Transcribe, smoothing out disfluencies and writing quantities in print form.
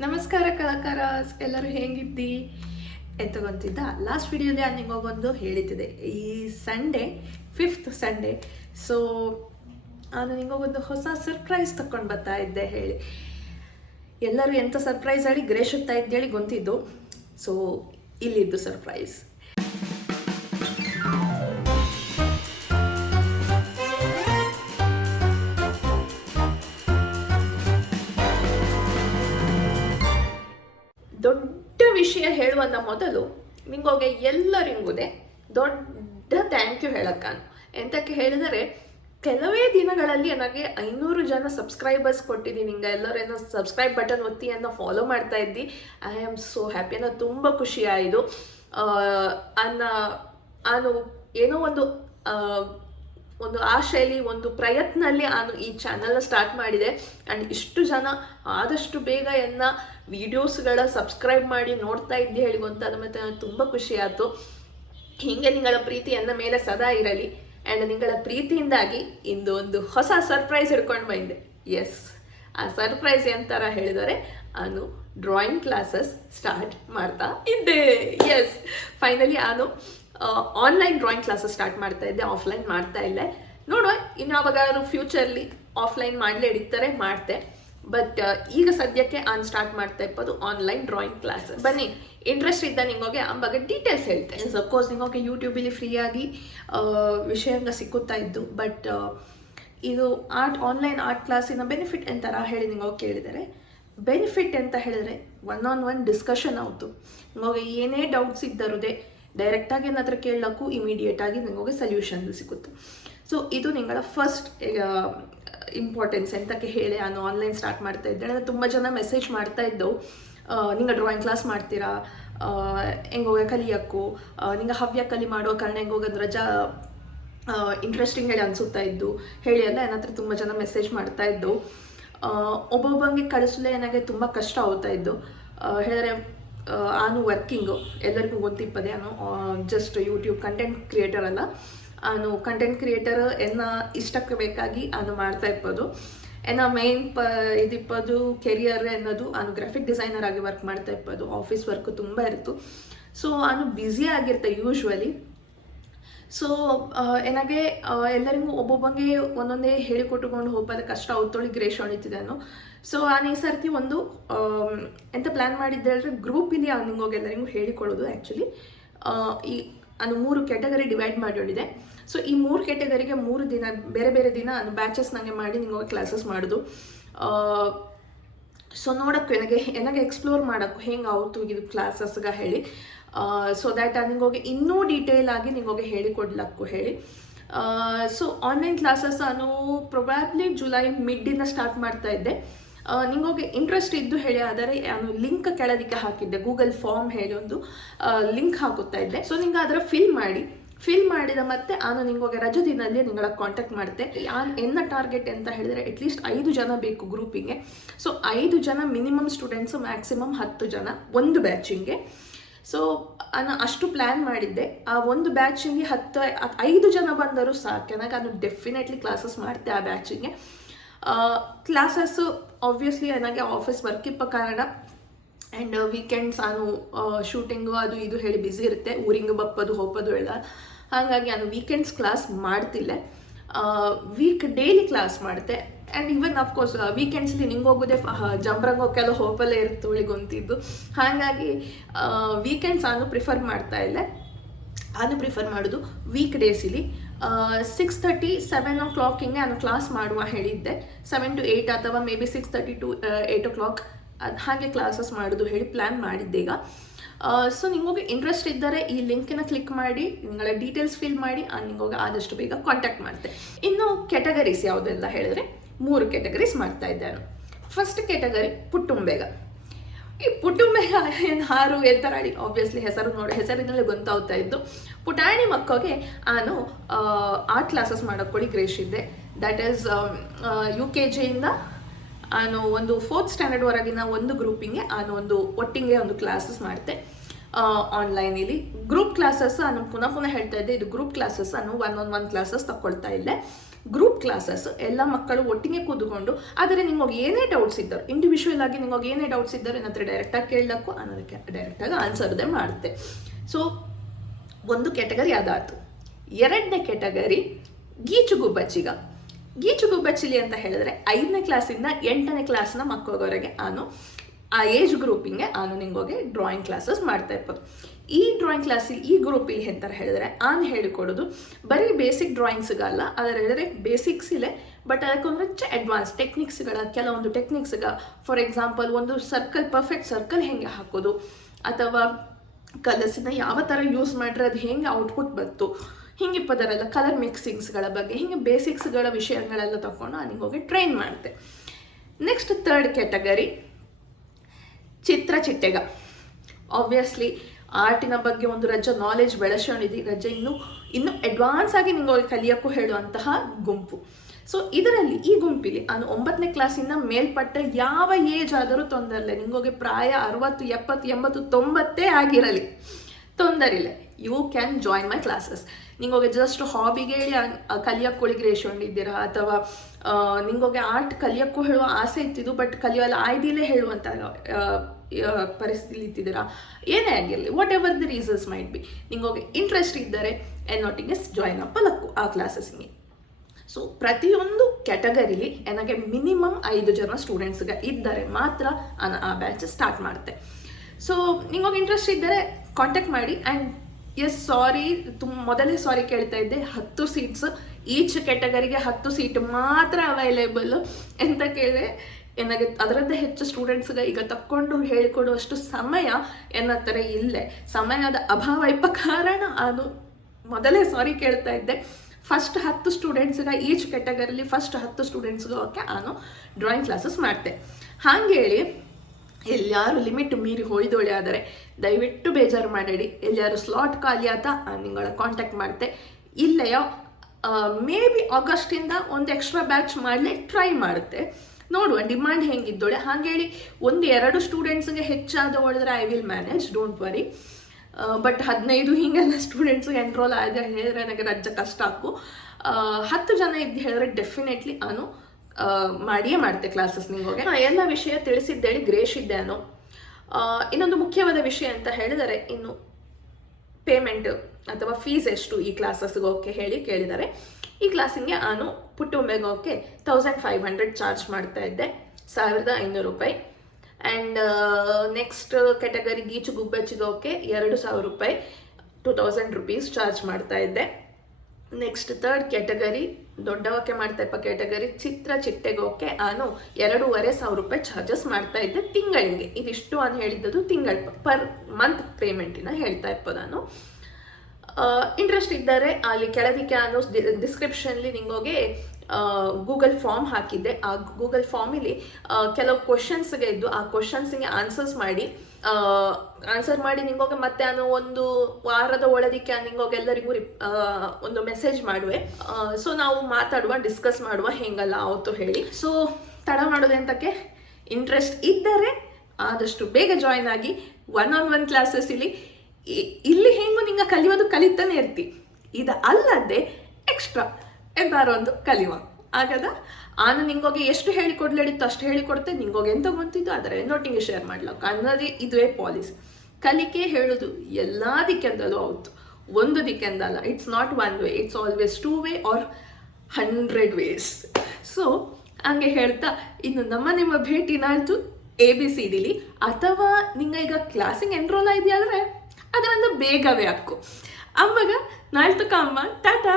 ನಮಸ್ಕಾರ ಕಲಾಕಾರಸ್, ಎಲ್ಲರೂ ಹೇಗಿದ್ದಿ ಎತ್ತಗೊಂತಿದ್ದ ಲಾಸ್ಟ್ ವಿಡಿಯೋದೇ ನಿಮಗೊಂದು ಹೇಳಿದ್ದೆ. ಈ ಸಂಡೇ 5th ಸಂಡೇ, ಸೊ ನಾನು ನಿಮಗೊಂದು ಹೊಸ ಸರ್ಪ್ರೈಸ್ ತಗೊಂಡು ಬರ್ತಾ ಇದ್ದೆ ಹೇಳಿ. ಎಲ್ಲರೂ ಎಂಥ ಸರ್ಪ್ರೈಸ್ ಹೇಳಿ ಗ್ರೇಷುತ್ತಾ ಇದ್ದೇಳಿ ಗೊತ್ತಿದ್ದು. ಸೊ ಇಲ್ಲಿದ್ದು ಸರ್ಪ್ರೈಸ್. ದೊಡ್ಡ ವಿಷಯ ಹೇಳುವಂಥ ಮೊದಲು ನಿಂಗೋಗೆ ಎಲ್ಲರಿಗುದೇ ದೊಡ್ಡ ಥ್ಯಾಂಕ್ ಯು ಹೇಳಕ್ಕಾನು. ಎಂತಕ್ಕೆ ಹೇಳಿದರೆ, ಕೆಲವೇ ದಿನಗಳಲ್ಲಿ ನನಗೆ 500 ಜನ ಸಬ್ಸ್ಕ್ರೈಬರ್ಸ್ ಕೊಟ್ಟಿದ್ದೀನಿ. ನಿಂಗೆ ಎಲ್ಲರೇನೋ ಸಬ್ಸ್ಕ್ರೈಬ್ ಬಟನ್ ಒತ್ತಿ ಅನ್ನೋ ಫಾಲೋ ಮಾಡ್ತಾ ಇದ್ದಿ. ಐ ಆಮ್ ಸೋ ಹ್ಯಾಪಿ, ಅನ್ನೋ ತುಂಬ ಖುಷಿ ಆಯಿತು. ನಾನು ಏನೋ ಒಂದು ಆಶೆಯಲ್ಲಿ, ಒಂದು ಪ್ರಯತ್ನಲ್ಲಿ ನಾನು ಈ ಚಾನಲ್ನ ಸ್ಟಾರ್ಟ್ ಮಾಡಿದೆ. ಆ್ಯಂಡ್ ಇಷ್ಟು ಜನ ಆದಷ್ಟು ಬೇಗ ಎನ್ನ ವೀಡಿಯೋಸ್ಗಳ ಸಬ್ಸ್ಕ್ರೈಬ್ ಮಾಡಿ ನೋಡ್ತಾ ಇದ್ದೆ ಹೇಳಿ ಗೊತ್ತಾದ ಮತ್ತು ನನಗೆ ತುಂಬ ಖುಷಿ ಆಯಿತು. ಹೀಗೆ ನಿಗಳ ಪ್ರೀತಿ ನನ್ನ ಮೇಲೆ ಸದಾ ಇರಲಿ. ಆ್ಯಂಡ್ ನಿಗಳ ಪ್ರೀತಿಯಿಂದಾಗಿ ಇಂದು ಒಂದು ಹೊಸ ಸರ್ಪ್ರೈಸ್ ಹಿಡ್ಕೊಂಡು ಬಂದೆ. ಎಸ್, ಆ ಸರ್ಪ್ರೈಸ್ ಎಂತರ ಹೇಳಿದರೆ, ನಾನು ಡ್ರಾಯಿಂಗ್ ಕ್ಲಾಸಸ್ ಸ್ಟಾರ್ಟ್ ಮಾಡ್ತಾ ಇದ್ದೆ. ಎಸ್, ಫೈನಲಿ ನಾನು ಆನ್ಲೈನ್ ಡ್ರಾಯಿಂಗ್ ಕ್ಲಾಸಸ್ ಸ್ಟಾರ್ಟ್ ಮಾಡ್ತಾ ಇದ್ದೆ, ಆಫ್ಲೈನ್ ಮಾಡ್ತಾ ಇಲ್ಲ. ನೋಡುವ ಇನ್ನು ಯಾವಾಗಾದ್ರೂ ಫ್ಯೂಚರ್ಲಿ ಆಫ್ಲೈನ್ ಮಾಡಲೇ ಹಿಡಿತಾರೆ ಮಾಡ್ತೆ. ಬಟ್ ಈಗ ಸದ್ಯಕ್ಕೆ ನಾನು ಸ್ಟಾರ್ಟ್ ಮಾಡ್ತಾ ಇಪ್ಪದು ಆನ್ಲೈನ್ ಡ್ರಾಯಿಂಗ್ ಕ್ಲಾಸಸ್. ಬನ್ನಿ, ಇಂಟ್ರೆಸ್ಟ್ ಇದ್ದ ನಿಂಗೋಗೆ ಆ ಬಗ್ಗೆ ಡೀಟೇಲ್ಸ್ ಹೇಳ್ತೇನೆ. ಸಬ್ಕೋರ್ಸ್ ನಿಂಗೋಗೆ ಯೂಟ್ಯೂಬಲ್ಲಿ ಫ್ರೀಯಾಗಿ ವಿಷಯಂಗ ಸಿಕ್ಕುತ್ತಾ ಇದ್ದು. ಬಟ್ ಇದು ಆನ್ಲೈನ್ ಆರ್ಟ್ ಕ್ಲಾಸಿನ ಬೆನಿಫಿಟ್ ಎಂತರ ಹೇಳಿ ನಿಂಗೋಗಿ ಕೇಳಿದರೆ, ಬೆನಿಫಿಟ್ ಅಂತ ಹೇಳಿದರೆ 1-on-1 ಡಿಸ್ಕಷನ್ ಆಯಿತು. ನಿಮಗೆ ಏನೇ ಡೌಟ್ಸ್ ಇದ್ದರುದೇ ಡೈರೆಕ್ಟಾಗಿ ಏನಾದರೂ ಕೇಳಕ್ಕೂ ಇಮಿಡಿಯೇಟಾಗಿ ನಿಮಗೆ ಸೊಲ್ಯೂಷನ್ ಸಿಗುತ್ತೆ. ಸೊ ಇದು ನಿಗಳ ಫಸ್ಟ್ ಇಂಪಾರ್ಟೆನ್ಸ್ ಎಂತಕ್ಕೆ ಹೇಳಿ ನಾನು ಆನ್ಲೈನ್ ಸ್ಟಾರ್ಟ್ ಮಾಡ್ತಾ ಇದ್ದೇನೆ. ತುಂಬ ಜನ ಮೆಸೇಜ್ ಮಾಡ್ತಾ ಇದ್ದವು, ನಿಂಗೆ ಡ್ರಾಯಿಂಗ್ ಕ್ಲಾಸ್ ಮಾಡ್ತೀರಾ, ಹೆಂಗೋಗ ಕಲಿಯೋಕ್ಕೂ, ನಿಂಗೆ ಹವ್ಯ ಕಲಿ ಮಾಡೋ ಕಾರಣ ಹೆಂಗೋಗಂದ್ರೆ ರಜಾ ಇಂಟ್ರೆಸ್ಟಿಂಗ್ ಹೇಳಿ ಅನಿಸುತ್ತಾ ಇದ್ದು ಹೇಳಿ ಎಲ್ಲ ಏನಾದರೂ ತುಂಬ ಜನ ಮೆಸೇಜ್ ಮಾಡ್ತಾ ಇದ್ದು. ಒಬ್ಬೊಬ್ಬಂಗೆ ಕಳಿಸಲೇ ನನಗೆ ತುಂಬ ಕಷ್ಟ ಆಗ್ತಾ ಇದ್ದು. ಹೇಳಿದ್ರೆ ನಾನು ವರ್ಕಿಂಗು, ಎಲ್ಲರಿಗೂ ಗೊತ್ತಿಪ್ಪದೆ. ನಾನು ಜಸ್ಟ್ ಯೂಟ್ಯೂಬ್ ಕಂಟೆಂಟ್ ಕ್ರಿಯೇಟರ್ ಅಲ್ಲ, ನಾನು ಕಂಟೆಂಟ್ ಕ್ರಿಯೇಟರ್ ಎನ್ನ ಇಷ್ಟಕ್ಕೆ ಬೇಕಾಗಿ ನಾನು ಮಾಡ್ತಾ ಇಪ್ಪದು. ಎನ್ನ ಮೇನ್ ಇದಿಪ್ಪದು ಕೆರಿಯರ್ ಅನ್ನೋದು ನಾನು ಗ್ರಾಫಿಕ್ ಡಿಸೈನರ್ ಆಗಿ ವರ್ಕ್ ಮಾಡ್ತಾ ಇಪ್ಪದು. ಆಫೀಸ್ ವರ್ಕ್ ತುಂಬ ಇರ್ತು. ಸೊ ನಾನು ಬ್ಯುಸಿ ಆಗಿರ್ತೆ ಯೂಶ್ವಲಿ. ಸೊ ನನಗೆ ಎಲ್ಲರಿಗೂ ಒಬ್ಬೊಬ್ಬಂಗೆ ಒಂದೊಂದೇ ಹೇಳಿಕೊಟ್ಟುಕೊಂಡು ಹೋಗೋದು ಕಷ್ಟ ಅವತ್ತೊಳಿ ಗ್ರೇಷ್ ಹೊಣಿತಿದೆ ನಾನು. ಸೊ ನಾನು ಈ ಸರ್ತಿ ಒಂದು ಎಂತ ಪ್ಲ್ಯಾನ್ ಮಾಡಿದ್ದೆ ಹೇಳಿದ್ರೆ, ಗ್ರೂಪಿಲಿ ನಿಂಗೋಗಿ ಎಲ್ಲರಿಗೂ ಹೇಳಿಕೊಡೋದು. ಆ್ಯಕ್ಚುಲಿ ಈ ನಾನು 3 ಕ್ಯಾಟಗರಿ ಡಿವೈಡ್ ಮಾಡಿಕೊಂಡಿದೆ. ಸೊ ಈ 3 ಕ್ಯಾಟಗರಿಗೆ 3 ದಿನ ಬೇರೆ ಬೇರೆ ದಿನ ನಾನು ಬ್ಯಾಚಸ್ ನನಗೆ ಮಾಡಿ ನಿಂಗೋಗಿ ಕ್ಲಾಸಸ್ ಮಾಡೋದು. ಸೊ ನೋಡೋಕ್ಕೆ ನನಗೆ ಎಕ್ಸ್ಪ್ಲೋರ್ ಮಾಡೋಕ್ಕೂ ಹೆಂಗೆ ಆವತ್ತು ಇದು ಕ್ಲಾಸಸ್ಗೆ ಹೇಳಿ, ಸೊ ದ್ಯಾಟ್ ನಿಂಗೋಗಿ ಇನ್ನೂ ಡೀಟೇಲ್ ಆಗಿ ನಿಂಗೋಗಿ ಹೇಳಿಕೊಡ್ಲಕ್ಕೂ ಹೇಳಿ. ಸೊ ಆನ್ಲೈನ್ ಕ್ಲಾಸಸ್ ನಾನು ಪ್ರೊಬ್ಯಾಬ್ಲಿ ಜುಲೈ ಮಿಡ್ಡಿಂದ ಸ್ಟಾರ್ಟ್ ಮಾಡ್ತಾ ಇದ್ದೆ. ನಿಂಗೋಗಿ ಇಂಟ್ರೆಸ್ಟ್ ಇದ್ದು ಹೇಳಿ ಆದರೆ ನಾನು ಲಿಂಕ್ ಕೆಳದಿಕ್ಕೆ ಹಾಕಿದ್ದೆ, ಗೂಗಲ್ ಫಾರ್ಮ್ ಹೇಳಿ ಒಂದು ಲಿಂಕ್ ಹಾಕುತ್ತಾ ಇದ್ದೆ. ಸೊ ನಿಂಗೆ ಅದರ ಫಿಲ್ ಮಾಡಿದ ಮತ್ತೆ ನಾನು ನಿಂಗೋಗೆ ರಜೆ ದಿನಲ್ಲಿ ನಿಂಗಳ ಕಾಂಟ್ಯಾಕ್ಟ್ ಮಾಡ್ತೆ. ಎನ್ನ ಟಾರ್ಗೆಟ್ ಅಂತ ಹೇಳಿದರೆ ಅಟ್ಲೀಸ್ಟ್ 5 ಜನ ಬೇಕು ಗ್ರೂಪಿಗೆ. ಸೊ 5 ಜನ ಮಿನಿಮಮ್ ಸ್ಟೂಡೆಂಟ್ಸು, ಮ್ಯಾಕ್ಸಿಮಮ್ 10 ಜನ ಒಂದು ಬ್ಯಾಚಿಂಗೆ. ಸೊ ನಾನು ಅಷ್ಟು ಪ್ಲ್ಯಾನ್ ಮಾಡಿದ್ದೆ. ಆ ಒಂದು ಬ್ಯಾಚಿಂಗೆ 5 ಜನ ಬಂದರೂ ಸಾಕು, ನಾನು ಡೆಫಿನೆಟ್ಲಿ ಕ್ಲಾಸಸ್ ಮಾಡ್ತೆ ಆ ಬ್ಯಾಚಿಗೆ. ಕ್ಲಾಸಸ್ಸು ಆಬ್ವಿಯಸ್ಲಿ ನನಗೆ ಆಫೀಸ್ ವರ್ಕ್ ಇಪ್ಪ ಕಾರಣ ಆ್ಯಂಡ್ ವೀಕೆಂಡ್ಸ್ ನಾನು ಶೂಟಿಂಗು ಅದು ಇದು ಹೇಳಿ ಬ್ಯುಸಿ ಇರುತ್ತೆ, ಊರಿಂಗ್ ಬಪ್ಪದು ಹೋಗೋದು ಎಲ್ಲ. ಹಾಗಾಗಿ ನಾನು ವೀಕೆಂಡ್ಸ್ ಕ್ಲಾಸ್ ಮಾಡ್ತಿಲ್ಲ, ಡೈಲಿ ಕ್ಲಾಸ್ ಮಾಡ್ತೆ. ಆ್ಯಂಡ್ ಈವನ್ ಅಫ್ಕೋರ್ಸ್ ವೀಕೆಂಡ್ಸ್ಲಿ ನಿಂಗೆ ಹೋಗೋದೇ ಜಂಬ್ರಂಗೆ ಹೋಗಕ್ಕೆಲ್ಲ ಹೋಪಲ್ಲೇ ಇರ್ತವಳಿ ಗೊತ್ತಿದ್ದು. ಹಾಗಾಗಿ ವೀಕೆಂಡ್ಸ್ ನಾನು ಪ್ರಿಫರ್ ಮಾಡ್ತಾ ಇಲ್ಲ. ನಾನು ಪ್ರಿಫರ್ ಮಾಡೋದು ವೀಕ್ ಡೇಸಿಲಿ 6:30 7 o'clock ಹಿಂಗೆ ನಾನು ಕ್ಲಾಸ್ ಮಾಡುವ ಹೇಳಿದ್ದೆ. 7 to 8 ಅಥವಾ ಮೇ ಬಿ 6:30 to 8 o'clock ಅದು ಹಾಗೆ ಕ್ಲಾಸಸ್ ಮಾಡೋದು ಹೇಳಿ ಪ್ಲ್ಯಾನ್ ಮಾಡಿದ್ದೆ ಈಗ. ಸೊ ನಿಂಗೋಗಿ ಇಂಟ್ರೆಸ್ಟ್ ಇದ್ದರೆ ಈ ಲಿಂಕಿನ ಕ್ಲಿಕ್ ಮಾಡಿ ನಿಗಳ ಡೀಟೇಲ್ಸ್ ಫಿಲ್ ಮಾಡಿ ನಿಂಗೋಗಿ ಆದಷ್ಟು ಬೇಗ ಕಾಂಟ್ಯಾಕ್ಟ್ ಮಾಡ್ತೆ. ಇನ್ನು ಕ್ಯಾಟಗರೀಸ್ ಯಾವುದೆಲ್ಲ ಹೇಳಿದ್ರೆ 3 ಕ್ಯಾಟಗರೀಸ್ ಮಾಡ್ತಾ ಇದ್ದೆ ನಾನು. ಫಸ್ಟ್ ಕ್ಯಾಟಗರಿ ಪುಟ್ಟುಂಬೇಗ. ಈ ಪುಟ್ಟುಂಬೇಗ ಏನು ಹಾರು ಎತ್ತರಾಡಿ ಆಬ್ವಿಯಸ್ಲಿ ಹೆಸರಿನಲ್ಲೇ ಗೊತ್ತಾಗ್ತಾ ಇದ್ದು. ಪುಟಾಣಿ ಮಕ್ಕಳಿಗೆ ನಾನು ಆರ್ಟ್ ಕ್ಲಾಸಸ್ ಮಾಡೋಕ್ಕೊಳ್ಳಿ ಗ್ರೇಷ್ ಇದ್ದೆ. ದ್ಯಾಟ್ ಈಸ್ UKGಯಿಂದ ನಾನು ಒಂದು 4th ಸ್ಟ್ಯಾಂಡರ್ಡ್ವರೆಗಿನ ಒಂದು ಗ್ರೂಪಿಂಗೆ ನಾನು ಒಟ್ಟಿಗೆ ಒಂದು ಕ್ಲಾಸಸ್ ಮಾಡ್ತೆ ಆನ್ಲೈನಲ್ಲಿ. ಗ್ರೂಪ್ ಕ್ಲಾಸಸ್ ನಾನು ಪುನಃ ಹೇಳ್ತಾ ಇದ್ದೆ, ಇದು ಗ್ರೂಪ್ ಕ್ಲಾಸಸ್ ನಾನು 1-on-1 ಕ್ಲಾಸಸ್ ತಗೊಳ್ತಾ ಇದ್ದೆ. ಗ್ರೂಪ್ ಕ್ಲಾಸಸ್, ಎಲ್ಲ ಮಕ್ಕಳು ಒಟ್ಟಿಗೆ ಕೂತ್ಕೊಂಡು, ಆದರೆ ನಿಮಗೆ ಏನೇ ಡೌಟ್ಸ್ ಇದ್ದರು, ಇಂಡಿವಿಜುವಲ್ ಆಗಿ ನಿಮಗೆ ಏನೇ ಡೌಟ್ಸ್ ಇದ್ದರು ನನ್ನ ಹತ್ರ ಡೈರೆಕ್ಟಾಗಿ ಕೇಳಕ್ಕೂ ಅನ್ನೋದಕ್ಕೆ ಡೈರೆಕ್ಟಾಗಿ ಆನ್ಸರ್ದೇ ಮಾಡುತ್ತೆ. ಸೊ ಒಂದು ಕ್ಯಾಟಗರಿ ಅದಾಯ್ತು. ಎರಡನೇ ಕ್ಯಾಟಗರಿ ಗೀಚುಗುಬ್ಬಚ್ಚಿಗ. ಗೀಚುಗುಬ್ಬಚ್ಚಿಲಿ ಅಂತ ಹೇಳಿದ್ರೆ 5ನೇ ಕ್ಲಾಸಿಂದ 8ನೇ ಕ್ಲಾಸ್ನ ಮಕ್ಕಳವರೆಗೆ ನಾನು ಆ ಏಜ್ ಗ್ರೂಪಿಂಗೆ ನಾನು ನಿಂಗೋಗಿ ಡ್ರಾಯಿಂಗ್ ಕ್ಲಾಸಸ್ ಮಾಡ್ತಾ ಇರ್ಬೋದು. ಈ ಡ್ರಾಯಿಂಗ್ ಕ್ಲಾಸಿಗೆ ಈ ಗ್ರೂಪಿಗೆ ಅಂತ ಹೇಳಿದ್ರೆ ನಾನು ಹೇಳಿಕೊಡೋದು ಬರೀ ಬೇಸಿಕ್ ಡ್ರಾಯಿಂಗ್ಸ್ಗಲ್ಲ, ಅದರ ಹೇಳಿದ್ರೆ ಬೇಸಿಕ್ಸ್ ಇಲ್ಲೇ, ಬಟ್ ಅದಕ್ಕೊಂದು ಅಡ್ವಾನ್ಸ್ ಟೆಕ್ನಿಕ್ಸ್ಗಳ ಕೆಲವೊಂದು ಟೆಕ್ನಿಕ್ಸ್ಗ, ಫಾರ್ ಎಕ್ಸಾಂಪಲ್ ಒಂದು ಸರ್ಕಲ್, ಪರ್ಫೆಕ್ಟ್ ಸರ್ಕಲ್ ಹೆಂಗೆ ಹಾಕೋದು, ಅಥವಾ ಕಲರ್ಸಿನ ಯಾವ ಥರ ಯೂಸ್ ಮಾಡ್ರೆ ಅದು ಹೆಂಗೆ ಔಟ್ಪುಟ್ ಬಂತು, ಹಿಂಗೆ ಪದರೆಲ್ಲ ಕಲರ್ ಮಿಕ್ಸಿಂಗ್ಸ್ಗಳ ಬಗ್ಗೆ, ಹಿಂಗೆ ಬೇಸಿಕ್ಸ್ಗಳ ವಿಷಯಗಳೆಲ್ಲ ತಗೊಂಡು ನಾನು ಹೋಗಿ ಟ್ರೈನ್ ಮಾಡಿದೆ. ನೆಕ್ಸ್ಟ್ 3rd ಕ್ಯಾಟಗರಿ ಚಿಟ್ಟೆಗ. ಆಬ್ವಿಯಸ್ಲಿ ಆರ್ಟಿನ ಬಗ್ಗೆ ಒಂದು ನಾಲೆಜ್ ಬೆಳೆಸ್ಕೊಂಡಿದ್ದು ರಜೆ ಇನ್ನೂ ಅಡ್ವಾನ್ಸ್ ಆಗಿ ನಿಮಗೆ ಕಲಿಯೋಕ್ಕೂ ಹೇಳುವಂತಹ ಗುಂಪು. ಸೊ ಇದರಲ್ಲಿ ಈ ಗುಂಪಿಲಿ ನಾನು 9ನೇ ಕ್ಲಾಸಿಂದ ಮೇಲ್ಪಟ್ಟ ಯಾವ ಏಜ್ ಆದರೂ ತೊಂದರೆ ಇಲ್ಲ, ನಿಮಗೆ ಪ್ರಾಯ 60, 70, 80, 90 ಆಗಿರಲಿ ತೊಂದರೆ ಇಲ್ಲ, you can join my classes. ನಿಮಗೆ ಜಸ್ಟ್ ಹಾಬಿಗೆ ಹೇಳಿ ಕಲಿಯೋಕ್ಕೆ ಒಳಗಿರೇಸ್ಕೊಂಡಿದ್ದೀರಾ, ಅಥವಾ ನಿಮಗೆ ಆರ್ಟ್ ಕಲಿಯೋಕ್ಕೂ ಹೇಳುವ ಆಸೆ ಇತ್ತಿದ್ದು ಬಟ್ ಕಲಿಯೋಲ್ಲ ಆಯ್ದಿಲ್ಲೇ ಹೇಳುವಂಥ ಪರಿಸ್ಥಿತಿ ಇತ್ತಿದ್ದೀರಾ, ಏನೇ ಆಗಿರಲಿ, what ever the reasons might be, ನಿಮಗೆ ಇಂಟ್ರೆಸ್ಟ್ ಇದ್ದರೆ ಎನ್ನೊಟ್ಟಿಗೆ ಜಾಯಿನ್ ಅಪ್ ಅಲ್ಲಕ್ಕು ಆ ಕ್ಲಾಸಸ್ಗೆ. ಸೊ ಪ್ರತಿಯೊಂದು ಕ್ಯಾಟಗರಿಲಿ ನನಗೆ ಮಿನಿಮಮ್ 5 ಜನ ಸ್ಟೂಡೆಂಟ್ಸ್ಗೆ ಇದ್ದರೆ ಮಾತ್ರ ನಾನು ಆ ಬ್ಯಾಚ್ ಸ್ಟಾರ್ಟ್ ಮಾಡುತ್ತೆ. ಸೊ ನಿಮಗೆ ಇಂಟ್ರೆಸ್ಟ್ ಇದ್ದರೆ ಕಾಂಟ್ಯಾಕ್ಟ್ ಮಾಡಿ. ಆ್ಯಂಡ್ ಎಸ್, ಸಾರಿ, ಮೊದಲೇ ಸಾರಿ ಕೇಳ್ತಾ ಇದ್ದೆ, 10 ಸೀಟ್ಸ್ ಈಚ್ ಕ್ಯಾಟಗರಿಗೆ 10 ಸೀಟ್ ಮಾತ್ರ ಅವೈಲೇಬಲ್ ಅಂತ ಕೇಳಿದೆ. ನನಗೆ ಅದರದ್ದೇ ಹೆಚ್ಚು ಸ್ಟೂಡೆಂಟ್ಸ್ಗೆ ಈಗ ತಕ್ಕೊಂಡು ಹೇಳಿಕೊಡುವಷ್ಟು ಸಮಯ ಎನ್ನ ಹತ್ರ ಇಲ್ಲೇ, ಸಮಯದ ಅಭಾವ ಇಪ್ಪ ಕಾರಣ ಅದು ಮೊದಲೇ ಸಾರಿ ಕೇಳ್ತಾ ಇದ್ದೆ. ಫಸ್ಟ್ 10 ಸ್ಟೂಡೆಂಟ್ಸ್ಗೆ ಈಚ್ ಕ್ಯಾಟಗರಿಲಿ ಫಸ್ಟ್ 10 ಸ್ಟೂಡೆಂಟ್ಸ್ಗೆ ನಾನು ಡ್ರಾಯಿಂಗ್ ಕ್ಲಾಸಸ್ ಮಾಡ್ತೆ. ಹಾಗೇಳಿ ಎಲ್ಲಾರು ಲಿಮಿಟ್ ಮೀರಿ ಹೋಯ್ದೋಳೆ ಆದರೆ ದಯವಿಟ್ಟು ಬೇಜಾರು ಮಾಡಬೇಡಿ. ಎಲ್ಲಾರು ಸ್ಲಾಟ್ ಖಾಲಿ ಆತ ನಿಂಗಳ ಕಾಂಟ್ಯಾಕ್ಟ್ ಮಾಡ್ತೆ. ಇಲ್ಲೆಯೋ ಮೇ ಬಿ ಆಗಸ್ಟಿಂದ ಒಂದು ಎಕ್ಸ್ಟ್ರಾ ಬ್ಯಾಚ್ ಮಾಡಲಿ ಟ್ರೈ ಮಾಡುತ್ತೆ, ನೋಡುವ ಡಿಮ್ಯಾಂಡ್ ಹೆಂಗಿದ್ದೋಳೆ. ಹಾಗೇಳಿ 1-2 ಸ್ಟೂಡೆಂಟ್ಸ್ಗೆ ಹೆಚ್ಚಾದ ಹೊಡೆದ್ರೆ I will manage, don't worry. But 15 ಹಿಂಗೆಲ್ಲ ಸ್ಟೂಡೆಂಟ್ಸ್ಗೆ ಎನ್ರೋಲ್ ಆದ ಹೇಳಿದ್ರೆ ನನಗೆ ರಜೆ ಕಷ್ಟ ಹಾಕು. 10 ಜನ ಇದ್ದು ಹೇಳಿದ್ರೆ ಡೆಫಿನೆಟ್ಲಿ ನಾನು ಮಾಡಿಯೇ ಮಾಡ್ತೆ ಕ್ಲಾಸಸ್. ನಿಮಗೆ ಎಲ್ಲ ವಿಷಯ ತಿಳಿಸಿದ್ದೇಳಿ ಗ್ರೇಷ್ ಇದ್ದೆ ನಾನು. ಇನ್ನೊಂದು ಮುಖ್ಯವಾದ ವಿಷಯ ಅಂತ ಹೇಳಿದರೆ, ಇನ್ನು ಪೇಮೆಂಟ್ ಅಥವಾ ಫೀಸ್ ಎಷ್ಟು ಈ ಕ್ಲಾಸಸ್ಗೆ ಓಕೆ ಹೇಳಿ ಕೇಳಿದ್ದಾರೆ. ಈ ಕ್ಲಾಸಿಗೆ ನಾನು ಪುಟ್ಟೊಮ್ಮೆಗೆ ಓಕೆ 1500 ಚಾರ್ಜ್ ಮಾಡ್ತಾ ಇದ್ದೆ, 1500 ರೂಪಾಯಿ. ಆ್ಯಂಡ್ ನೆಕ್ಸ್ಟ್ ಕ್ಯಾಟಗರಿ ಗೀಚುಗುಬ್ಬಚ್ಚಿಗೆ ಓಕೆ 2000 ರೂಪಾಯಿ, 2000 rupees ಚಾರ್ಜ್ ಮಾಡ್ತಾ ಇದ್ದೆ. ನೆಕ್ಸ್ಟ್ 3rd ಕ್ಯಾಟಗರಿ ದೊಡ್ಡವಕ್ಕೆ ಮಾಡ್ತಾ ಇಪ್ಪ ಕ್ಯಾಟಗರಿ ಚಿಟ್ಟೆಗೆ ಓಕೆ ನಾನು 2500 ರೂಪಾಯಿ ಚಾರ್ಜಸ್ ಮಾಡ್ತಾ ಇದ್ದೆ ತಿಂಗಳಿಗೆ. ಇದಿಷ್ಟು ನಾನು ಹೇಳಿದ್ದು ತಿಂಗಳ ಪರ್ ಮಂತ್ ಪೇಮೆಂಟಿನ ಹೇಳ್ತಾ ಇಪ್ಪ ನಾನು. ಇಂಟ್ರೆಸ್ಟ್ ಇದ್ದರೆ ಅಲ್ಲಿ ಕೆಳದಿಕ್ಕೆ ನಾನು ಡಿಸ್ಕ್ರಿಪ್ಷನ್ಲಿ ನಿಮಗೆ ಗೂಗಲ್ ಫಾರ್ಮ್ ಹಾಕಿದ್ದೆ. ಆ ಗೂಗಲ್ ಫಾರ್ಮಿಲಿ ಕೆಲವು ಕ್ವಶನ್ಸ್ಗೆ ಇದ್ದು ಆ ಕ್ವಶನ್ಸ್ಗೆ ಆನ್ಸರ್ ಮಾಡಿ ನಿಂಗೋಗೆ ಮತ್ತೆ ನಾನು ಒಂದು ವಾರದ ಒಳದಿಕ್ಕೆ ನಿಂಗೋಗೆಲ್ಲರಿಗೂ ಒಂದು ಮೆಸೇಜ್ ಮಾಡುವೆ. ಸೊ ನಾವು ಮಾತಾಡುವ, ಡಿಸ್ಕಸ್ ಮಾಡುವ ಹೆಂಗಲ್ಲ ಅವತ್ತು ಹೇಳಿ. ಸೊ ತಡ ಮಾಡೋದೆಂತಕ್ಕೆ, ಇಂಟ್ರೆಸ್ಟ್ ಇದ್ದರೆ ಆದಷ್ಟು ಬೇಗ ಜಾಯಿನ್ ಆಗಿ 1-on-1 ಕ್ಲಾಸಸ್ ಇಲ್ಲಿ ಹೆಂಗು ನಿಂಗೆ ಕಲಿಯೋದು ಕಲಿತಾನೆ ಇರ್ತಿ, ಇದು ಅಲ್ಲದೆ ಎಕ್ಸ್ಟ್ರಾ ಎಂದಾರು ಒಂದು ಕಲಿಯುವ ಆಗದ. ನಾನು ನಿಂಗೋಗೆ ಎಷ್ಟು ಹೇಳಿಕೊಡ್ಲಿತ್ತು ಅಷ್ಟು ಹೇಳಿಕೊಡ್ತೆ, ನಿಂಗೋಗೆ ಎಂತ ಗೊತ್ತಿದ್ದು ಅದರ ನೋಟಿಗೆ ಶೇರ್ ಮಾಡ್ಲಕ್ಕ ಅನ್ನೋದೇ ಇದುವೇ ಪಾಲಿಸಿ. ಕಲಿಕೆ ಹೇಳೋದು ಎಲ್ಲ ದಿಕ್ಕೆಂದಲೂ ಹೌದು, ಒಂದು ದಿಕ್ಕೆಂದಲ್ಲ. It's not 1 way, it's always 2 way or 100 ways. So ಹಂಗೆ ಹೇಳ್ತಾ ಇನ್ನು ನಿಮ್ಮ ಭೇಟಿ ನಾಳ್ತು ABCDಲಿ, ಅಥವಾ ನಿಂಗೆ ಈಗ ಕ್ಲಾಸಿಗೆ ಎನ್ರೋಲ್ ಆಗಿದೆಯಾದರೆ ಅದರಿಂದ ಬೇಗವೇ ಹಾಕು. ಅಮ್ಮಗೆ ನಾಳ್ತು ಕಮ್ಮ ಟಾಟಾ.